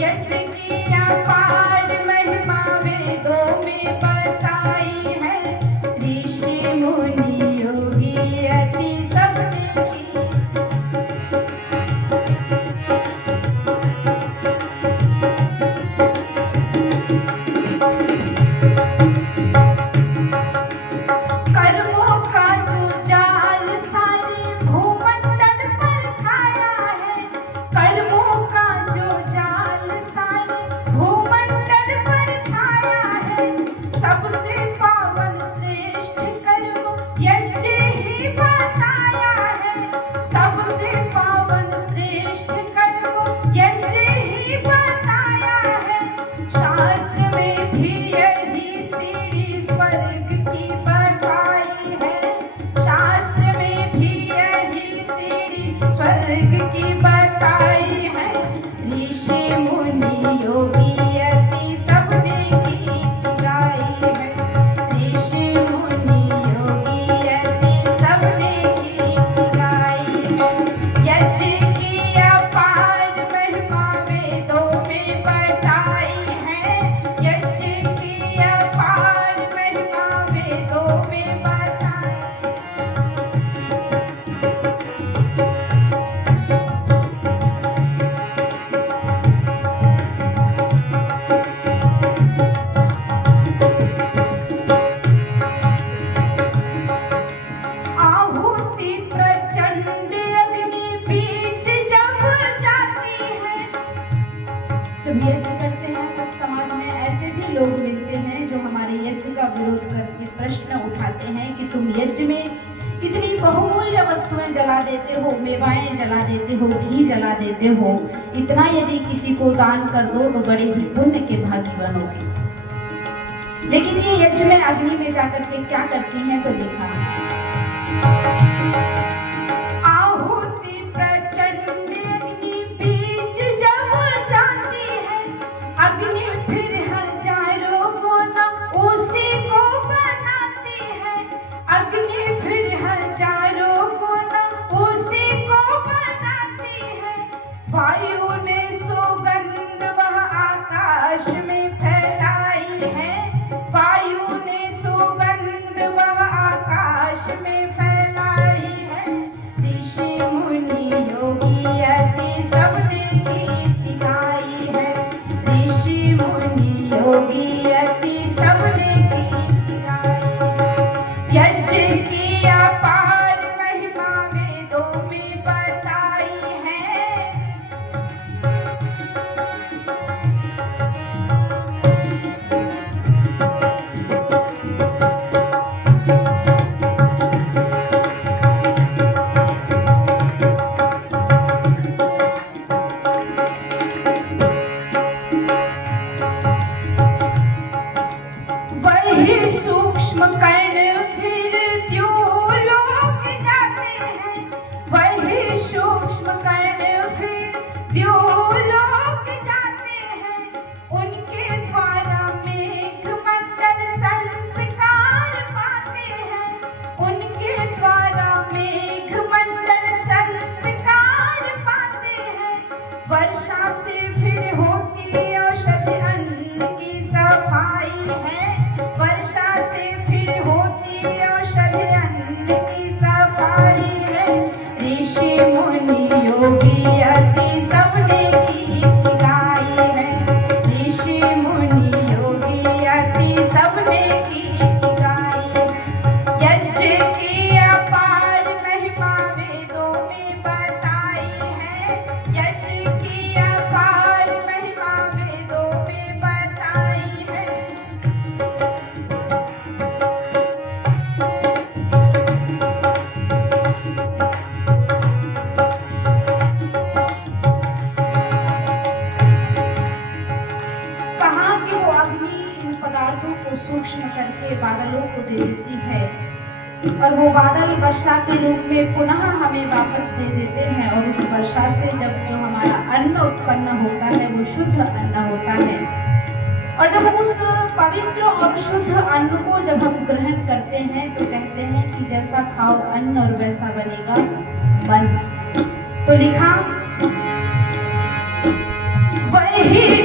यज्ञ की अपार महिमा वेदों में बताई है। ऋषि मुनि योगी यति सबने की। कर्मों का जो जाल सारे भूमंडल पर छाया है। कर्मों का जो जाल सारे भूमंडल पर छाया है। सबसे पावन श्रेष्ठ कर्म यज्ञ ही बताया है। सबसे पावन श्रेष्ठ कर्म यज्ञ ही बताया है। शास्त्र में भी यही सीढ़ी स्वर्ग की बताई है। शास्त्र में भी यही सीढ़ी स्वर्ग की बताई है। ऋषि मुनि योगी यति सबने गीत गाई है। ऋषि मुनि योगी यति सबने गीत गाई है। यज्ञ की अपार महिमा वेदों में बताई है। यज्ञ की अपार महिमा वेदों में बताई। आहुति प्रचंड अग्नि बीच जब जाती है। जब यज्ञ करते हैं तब समाज में ऐसे भी लोग मिलते हैं जो हमारे यज्ञ का विरोध करके प्रश्न उठाते हैं कि तुम यज्ञ में इतनी बहुमूल्य वस्तुएं जला देते हो, मेवाएं जला देते हो, घी जला देते हो। इतना यदि किसी को दान कर दो तो बड़े ही पुण्य के भागी बनोगे। लेकिन ये यज्ञ में अग्नि में जाकर के क्या करती हैं तो लिखा, आहुति प्रचंड अग्नि बीच जब जाती है। अग्नि फिर हजारों गुना उसी को बनाती है। अग्नि फिर हजारों गुना उसी को बनाती है। वायु ने सुगंध वह आकाश में फैलाई है। वायु ने सुगंध वह आकाश में फैलाई है। ऋषि मुनि योगी यति सबने गीत गाई है। ऋषि मुनि योगी यति सबने गीत गाई है। यज्ञ की अपार महिमा वेदों में बताई है। वही सूक्ष्म कण फिर द्युलोक जाते हैं। वही सूक्ष्म कण फिर द्युलोक जाते हैं। उनके द्वारा मेघ मंडल संस्कार पाते हैं। उनके द्वारा मेघ मंडल संस्कार पाते हैं। वर्षा से फिर होती औषधि अन्न की सफाई है। वर्षा से फिर होती औषधि अन्न की सफाई है। ऋषि मुनि योगी यति सबने गीत गाई है। ऋषि मुनि योगी यति सबने गीत गाई है। यज्ञ की अपार महिमा वेदों में बताई है। यज्ञ की अपार महिमा वेदों में बताई है। कहाँ कि वो अग्नि इन पदार्थों को सूक्ष्म करके बादलों को दे देती है और वो बादल वर्षा के रूप में पुनः हमें वापस दे देते हैं। और उस वर्षा से जब जो हमारा अन्न उत्पन्न होता है वो शुद्ध अन्न होता है। और जब उस पवित्र और शुद्ध अन्न को जब हम ग्रहण करते हैं तो कहते हैं कि जैसा खाओ अन्न और वैसा बनेगा मन। तो लिखा वही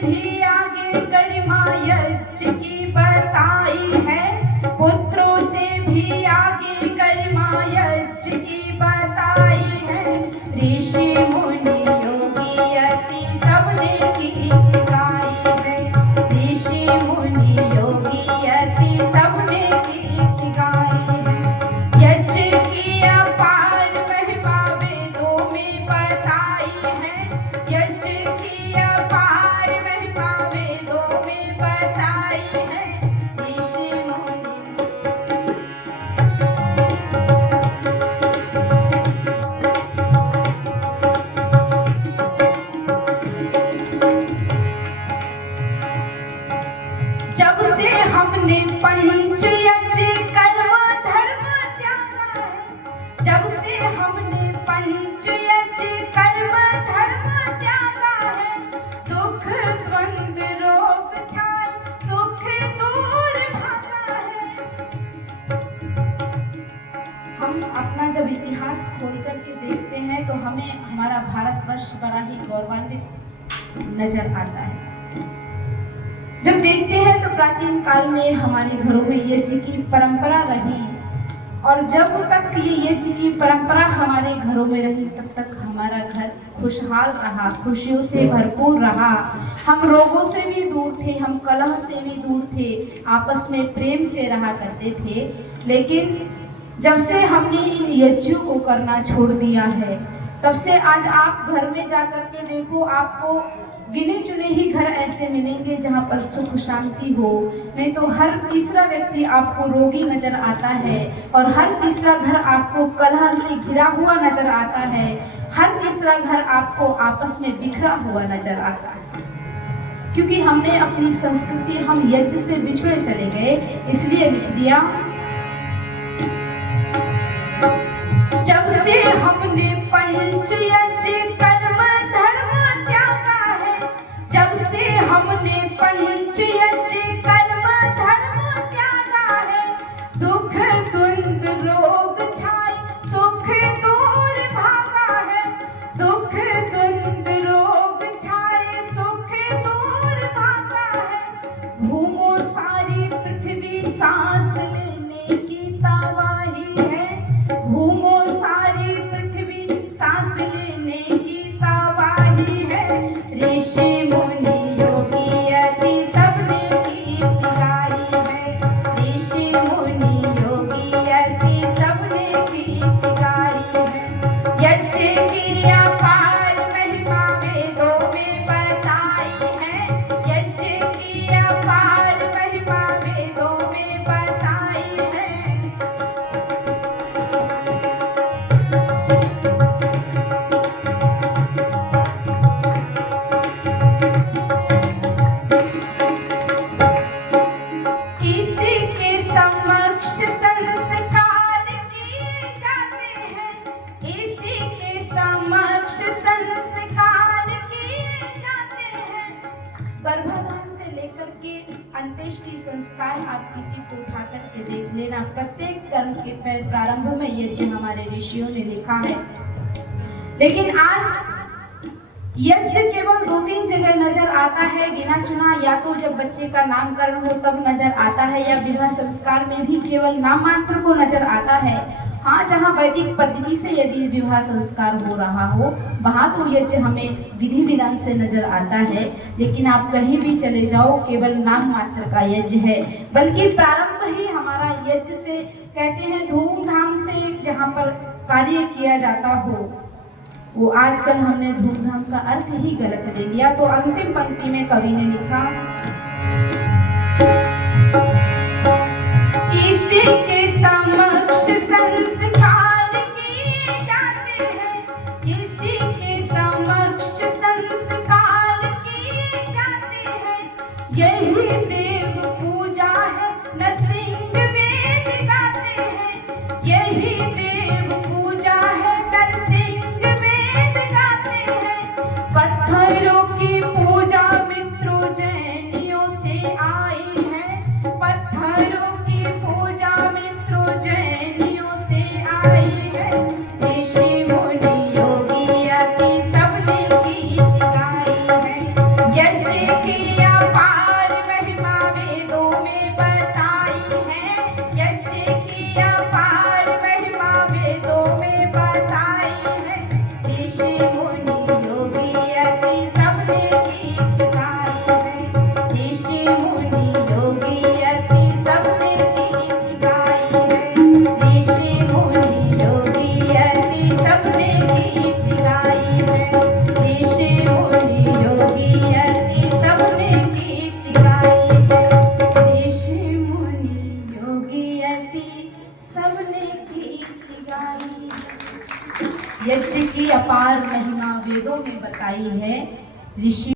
भी आगे गरिमा यज्ञ की बताई है, पुत्रों से भी आगे गरिमा यज्ञ की बताई है। ऋषि मुनि योगी यति सबने गीत गाई है, ऋषि मुनि योगी यति सबने गीत गाई है। यज्ञ की अपार महिमा वेदों में बताई है, यज्ञ की अपार महिमा वेदों में बताई है। ऋषि मुनि जब से हमने पंच यज्ञ कर्म धर्म त्यागा है, जब से हमने पंच यज्ञ कर्म धर्म त्यागा है, दुख द्वंद रोग छाय सुख दूर भागा है। हम अपना जब इतिहास खोल करके देखते हैं तो हमें हमारा भारतवर्ष बड़ा ही गौरवान्वित नजर आता है। जब देखते हैं तो प्राचीन काल में हमारे घरों में यज्ञ की परंपरा रही, और जब तक ये यज्ञ की परंपरा हमारे घरों में रही तब तक हमारा घर खुशहाल रहा, खुशियों से भरपूर रहा। हम रोगों से भी दूर थे, हम कलह से भी दूर थे, आपस में प्रेम से रहा करते थे। लेकिन जब से हमने इन यज्ञों को करना छोड़ दिया है, तब से आज आप घर में जाकर के देखो, आपको गिने चुने ही घर ऐसे मिलेंगे जहाँ पर सुख शांति हो, नहीं तो हर तीसरा व्यक्ति आपको रोगी नजर आता है, और हर तीसरा घर आपको कलह से घिरा हुआ नजर आता है, हर तीसरा घर आपको आपस में बिखरा हुआ नजर आता है। क्योंकि हमने अपनी संस्कृति, हम यज्ञ से बिछड़े चले गए, इसलिए लिख दिया, जब से हमने पंच यज्ञ कर्म धर्म त्यागा है, जब से हमने पंच यज्ञ कर्म धर्म त्यागा है, दुख द्वंद रोग छाय सुख दूर भागा है, दुख द्वंद रोग छाय सुख दूर भागा है। घूमो सारी पृथ्वी सांस लेने की तवाही है, घूमो सारी पृथ्वी सांस लेने की तवाही है। ऋषि मुनि योगी यति सबने गीत गाई है, ऋषि मुनि योगी यति सबने गीत गाई है। यज्ञ की अपार महिमा वेदों में बताई है, यज्ञ की अपार महिमा वेदों में बताई है। इसी के समक्ष संस्कार किए जाते हैं, इसी के समक्ष संस्कार किए जाते हैं। गर्भाधान से लेकर के अंत्येष्टि संस्कार आप किसी को उठा करके देख लेना, प्रत्येक कर्म के प्रारंभ में यज्ञ हमारे ऋषियों ने लिखा है। लेकिन आज यज्ञ केवल 2-3 जगह नजर आता है गिना चुना, या तो जब बच्चे का नामकरण हो तब नजर आता है, या विवाह संस्कार में भी केवल नाम मात्र को नजर आता है। हाँ, जहाँ वैदिक पद्धति से यदि विवाह संस्कार हो रहा हो वहाँ तो यज्ञ हमें विधि विधान से नजर आता है, लेकिन आप कहीं भी चले जाओ केवल नाम मात्र का यज्ञ है। बल्कि प्रारंभ ही हमारा यज्ञ से, कहते हैं धूमधाम से जहाँ पर कार्य किया जाता हो, वो आजकल हमने धूमधाम का अर्थ ही गलत ले लिया। तो अंतिम पंक्ति में कवि ने लिखा, इसी के समक्ष संस्कार किए जाते हैं, इसी के समक्ष संस्कार किए जाते हैं। यही देव पूजा है नरसिंह वेद गाते हैं, यही देव पूजा है नरसिंह वेद गाते हैं। पत्थरों की पूजा मित्रों जैनियों से आई है, पत्थरों की पूजा मित्रों जैनियों से आई है। ऋषि मुनि योगी यति सबने गीत गाई है, यज्ञ की बरसाई। यज्ञ की अपार महिमा वेदों में बताई है, ऋषि